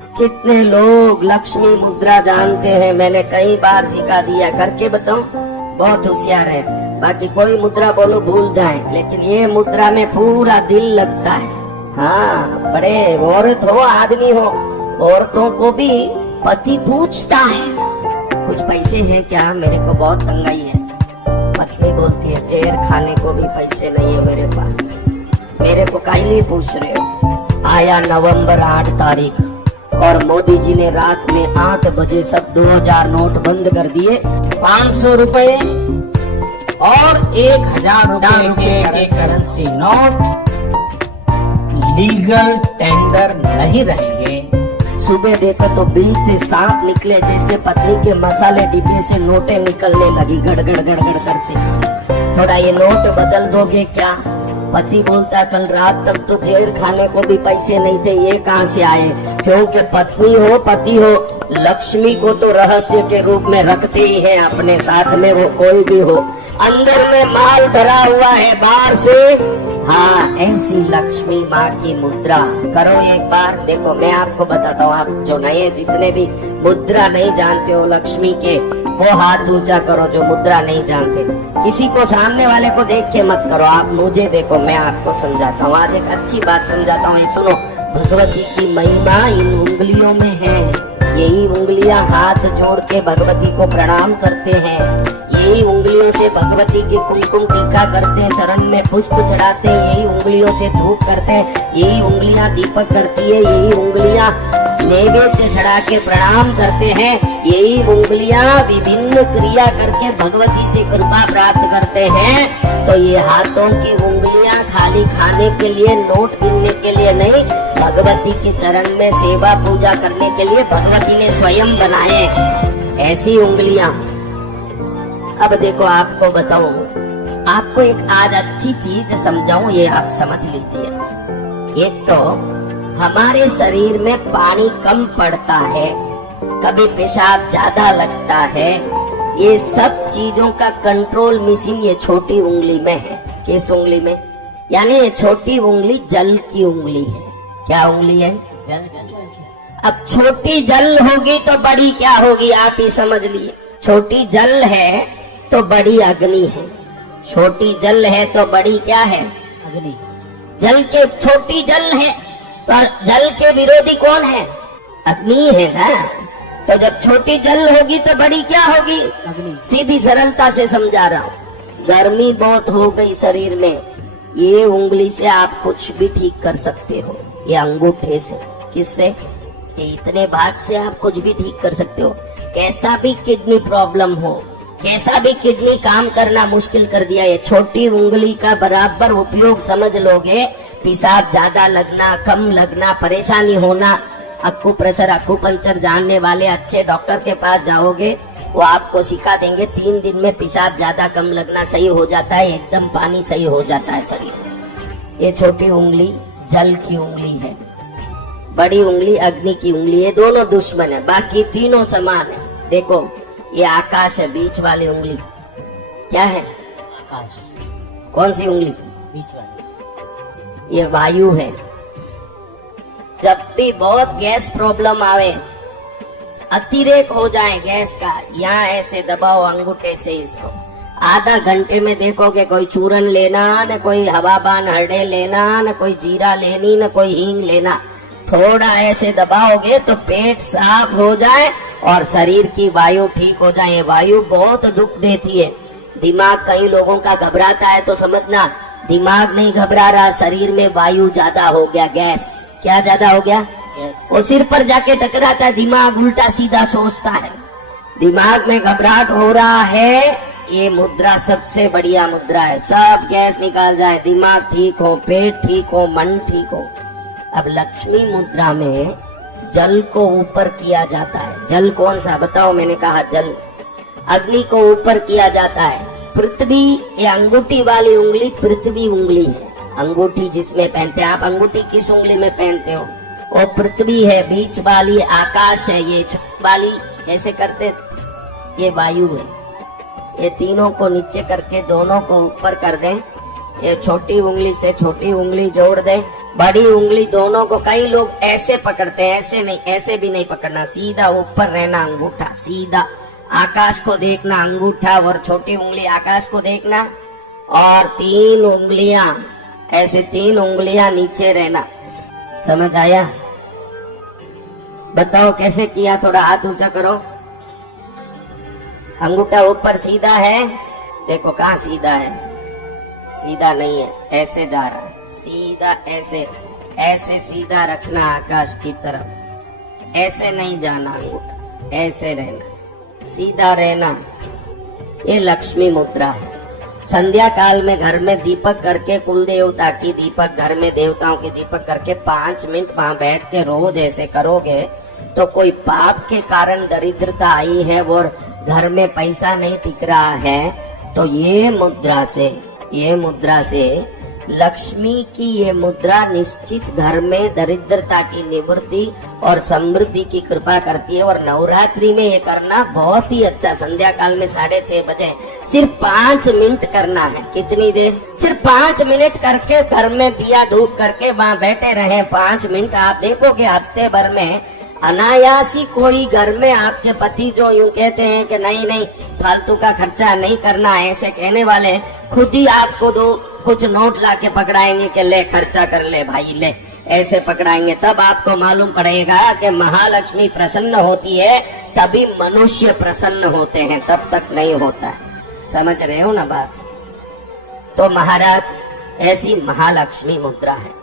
कितने लोग लक्ष्मी मुद्रा जानते हैं, मैंने कई बार सिखा दिया, करके बताऊं, बहुत होशियार है। बाकी कोई मुद्रा बोलो भूल जाए, लेकिन ये मुद्रा में पूरा दिल लगता है। हाँ, बड़े औरत हो आदमी हो, औरतों को भी पति पूछता है कुछ पैसे हैं क्या, मेरे को बहुत तंगाई है। पत्नी बोलती है जहर खाने को भी पैसे नहीं है मेरे पास, मेरे को काहे लिए पूछ रहे हो। आया नवंबर 8 तारीख और मोदी जी ने रात में 8 बजे सब 2000 नोट बंद कर दिए। 500 रुपए और 1000 रुपए के करेंसी नोट लीगल टेंडर नहीं रहेंगे। सुबह देखा तो बिल से सांप निकले, जैसे पत्नी के मसाले डिब्बे से नोटें निकलने लगी गड़गड़ गड़गड़ करते। थोड़ा ये नोट बदल दोगे क्या? पति बोलता कल रात तक तो जहर खाने को भी पैसे नहीं थे, ये कहाँ से आए? क्योंकि पत्नी हो पति हो, लक्ष्मी को तो रहस्य के रूप में रखते ही है अपने साथ में, वो कोई भी हो। अंदर में माल भरा हुआ है, बाहर से हाँ, ऐसी लक्ष्मी माँ की मुद्रा करो एक बार। देखो मैं आपको बताता हूँ, आप जो नए जितने भी मुद्रा नहीं जानते हो लक्ष्मी के, वो हाथ ऊंचा करो जो मुद्रा नहीं जानते। किसी को सामने वाले को देख के मत करो, आप मुझे देखो, मैं आपको समझाता हूँ। आज एक अच्छी बात समझाता हूँ, ये सुनो। भगवती की महिमा इन उंगलियों में है। यही उंगलियां हाथ जोड़ के भगवती को प्रणाम करते हैं, यही उंगलियों से भगवती की कुमकुम टीका करते हैं, चरण में पुष्प चढ़ाते हैं, यही उंगलियों से धूप करते हैं, यही उंगलियां दीपक करती है, यही उंगलियां नैवेद्य चढ़ा के प्रणाम करते हैं, यही उंगलियां विभिन्न क्रिया करके भगवती से कृपा प्राप्त करते हैं। तो ये हाथों की उंगलियां खाली खाने के लिए, नोट गिनने के लिए नहीं, भगवती के चरण में सेवा पूजा करने के लिए भगवती ने स्वयं बनाए ऐसी उंगलियां। अब देखो आपको बताऊं, आपको एक आज अच्छी चीज समझाऊं, ये आप समझ लीजिए। एक तो हमारे शरीर में पानी कम पड़ता है, कभी पेशाब ज्यादा लगता है, ये सब चीजों का कंट्रोल मिसिंग ये छोटी उंगली में है। किस उंगली में? यानी ये छोटी उंगली जल की उंगली है। क्या उंगली है? जल। अब छोटी जल होगी तो बड़ी क्या होगी, आप ही समझ लिए। छोटी जल है तो बड़ी अग्नि है, छोटी जल है तो बड़ी क्या है? अग्नि। जल के छोटी जल है तो जल के विरोधी कौन है? अग्नि है ना। तो जब छोटी जल होगी तो बड़ी क्या होगी? अग्नि। सीधी सरलता से समझा रहा हूँ। गर्मी बहुत हो गई शरीर में, ये उंगली से आप कुछ भी ठीक कर सकते हो, ये अंगूठे से। किससे? ये इतने भाग से आप कुछ भी ठीक कर सकते हो। कैसा भी किडनी प्रॉब्लम हो, कैसा भी किडनी काम करना मुश्किल कर दिया, ये छोटी उंगली का बराबर उपयोग समझ लोगे, पेशाब ज्यादा लगना, कम लगना, परेशानी होना, अक्कू प्रेशर, अक्कू पंचर जानने वाले अच्छे डॉक्टर के पास जाओगे, वो आपको सिखा देंगे। 3 दिन में पेशाब ज्यादा कम लगना सही हो जाता है, एकदम पानी सही हो जाता है शरीर। ये छोटी उंगली जल की उंगली है, बड़ी उंगली अग्नि की उंगली है। दोनों दुश्मन है, बाकी तीनों समान है। देखो ये आकाश है, बीच वाली उंगली क्या है? आकाश। कौन सी उंगली? बीच वाली। ये वायु है। जब भी बहुत गैस प्रॉब्लम आवे, अतिरेक हो जाए गैस का, यहाँ ऐसे दबाओ अंगूठे से इसको, आधा घंटे में देखोगे कोई चूरन लेना, न कोई हवाबान हरड़े लेना, न कोई जीरा लेनी, न कोई हींग लेना, थोड़ा ऐसे दबाओगे तो पेट साफ हो जाए और शरीर की वायु ठीक हो जाए। वायु बहुत दुख देती है। दिमाग कई लोगों का घबराता है तो समझना दिमाग नहीं घबरा रहा, शरीर में वायु ज्यादा हो गया, गैस। क्या ज्यादा हो गया? वो सिर पर जाके टकराता है, दिमाग उल्टा सीधा सोचता है, दिमाग में घबराहट हो रहा है। ये मुद्रा सबसे बढ़िया मुद्रा है, सब गैस निकाल जाए, दिमाग ठीक हो, पेट ठीक हो, मन ठीक हो। अब लक्ष्मी मुद्रा में जल को ऊपर किया जाता है। जल कौन सा बताओ? मैंने कहा जल। अग्नि को ऊपर किया जाता है। पृथ्वी, ये अंगूठी वाली उंगली पृथ्वी उंगली है, अंगूठी जिसमें पहनते हैं आप। अंगूठी किस उंगली में पहनते हो? वो पृथ्वी है। बीच वाली आकाश है, ये वाली कैसे करते? ये वायु है। ये तीनों को नीचे करके दोनों को ऊपर कर दें, ये छोटी उंगली से छोटी उंगली जोड़ दें, बड़ी उंगली दोनों को कई लोग ऐसे पकड़ते हैं, ऐसे नहीं, ऐसे भी नहीं पकड़ना, सीधा ऊपर रहना अंगूठा, सीधा आकाश को देखना अंगूठा, और छोटी उंगली आकाश को देखना, और 3 उंगलियां ऐसे 3 उंगलियां नीचे रहना। समझ आया? बताओ कैसे किया, थोड़ा हाथ ऊंचा करो। अंगूठा ऊपर सीधा है, देखो कहाँ सीधा है, सीधा नहीं है, ऐसे जा रहा है, सीधा ऐसे, ऐसे सीधा रखना आकाश की तरफ, ऐसे नहीं जाना अंगूठा, ऐसे रहना, सीधा रहना। ये लक्ष्मी मुद्रा है। संध्या काल में घर में दीपक करके, कुल देवता की दीपक, घर में देवताओं की दीपक करके 5 मिनट वहां बैठ के रोज ऐसे करोगे तो कोई पाप के कारण दरिद्रता आई है और घर में पैसा नहीं टिक रहा है, तो ये मुद्रा से लक्ष्मी की ये मुद्रा निश्चित घर में दरिद्रता की निवृत्ति और समृद्धि की कृपा करती है। और नवरात्रि में ये करना बहुत ही अच्छा। संध्या काल में 6:30 बजे सिर्फ 5 मिनट करना है। कितनी देर? सिर्फ 5 मिनट करके घर में दिया धूप करके वहाँ बैठे रहे 5 मिनट। आप देखोगे हफ्ते भर में अनायासी कोई घर में आपके पति जो यूं कहते हैं कि नहीं नहीं फालतू का खर्चा नहीं करना, ऐसे कहने वाले खुद ही आपको कुछ नोट ला के पकड़ाएंगे कि ले खर्चा कर ले भाई ले, ऐसे पकड़ाएंगे। तब आपको मालूम पड़ेगा कि महालक्ष्मी प्रसन्न होती है, तभी मनुष्य प्रसन्न होते हैं, तब तक नहीं होता है। समझ रहे हो ना बात? तो महाराज ऐसी महालक्ष्मी मुद्रा है।